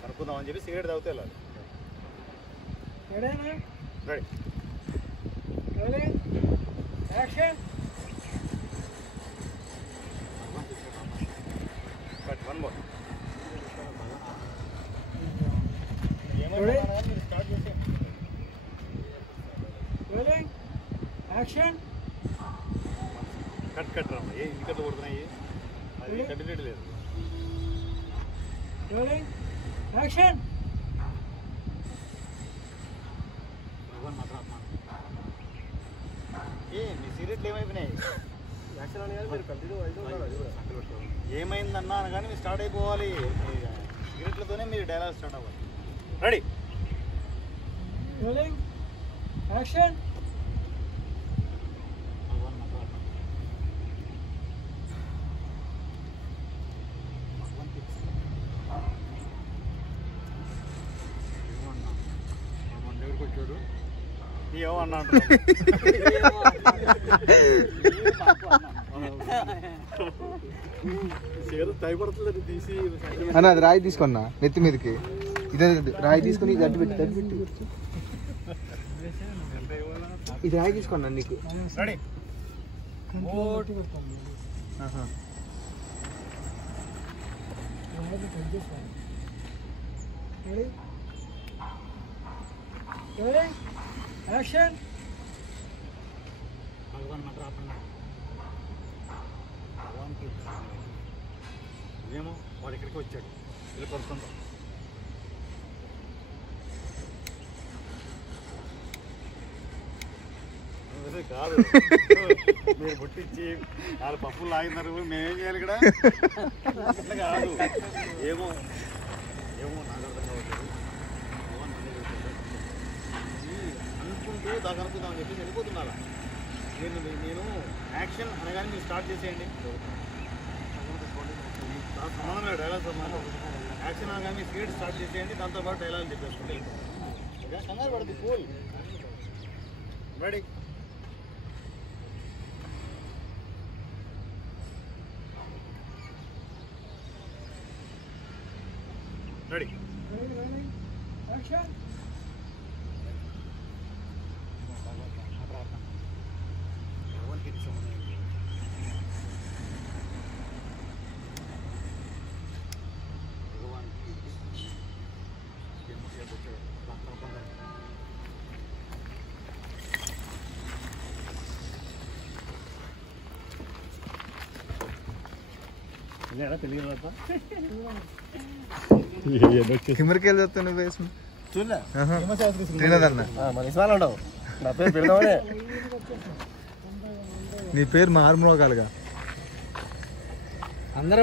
కనుక్కుందామని చెప్పి సిగరెట్ తాగితే వెళ్ళాలి. Ready action. But one more. Start చేసి యాక్షన్. కట్ కట్ రామ్మా. ఏ ఇంటికట్లు కొడుతున్నాయి, అది కంటిన్యూటీ లేదు. యాక్షన్. ఏ మీ సీరియట్లు ఏమైపోయినాయి? యాక్షన్ అని కానీ మీరు కంటిన్యూ ఏమైందన్నా అనగానే మీరు స్టార్ట్ అయిపోవాలి. సీరియట్లతోనే మీరు డైలాగ్ స్టార్ట్ అవ్వాలి. Ready action. వచ్చాడు ఏమో అన్నా తైపడుతుంది తీసి అన్న అది రాయి తీసుకున్నా నెత్తి మీదకి. ఇదే రాయి తీసుకుని ఇది అడ్డు పెట్టి ఇది రాయి తీసుకున్నా నీకు. Ready action. ఏమో వాడు ఇక్కడికి వచ్చాడు, వెళ్ళి పడుతుంటాం. కాదు మీరు పుట్టించి వాళ్ళు పప్పులు లాగినారు, మేమేం చేయాలి ఇక్కడ? అట్లా కాదు. ఏమో ఏమో నాకు అర్థం కావట్లేదు. అనుకుంటూ దాకా అనుకుందామని చెప్పి వెళ్ళిపోతున్నారా? నేను యాక్షన్ అనగానే మీరు స్టార్ట్ చేసేయండి. సమానంగా డైలాగ్ సమానం. యాక్షన్ అనగానే మీరు స్పీడ్ స్టార్ట్ చేసేయండి, దాంతోపాటు డైలాగ్ చెప్పేసుకుంటే వెళ్ళిపోతాం. కంగారు పడదు, కూల్. Ready ready action. కిమరికి వెళ్ళొస్తా నువ్వు వేసు నా పేరు పెడదామనే. నీ పేరు మారుమోగాలుగా అందరూ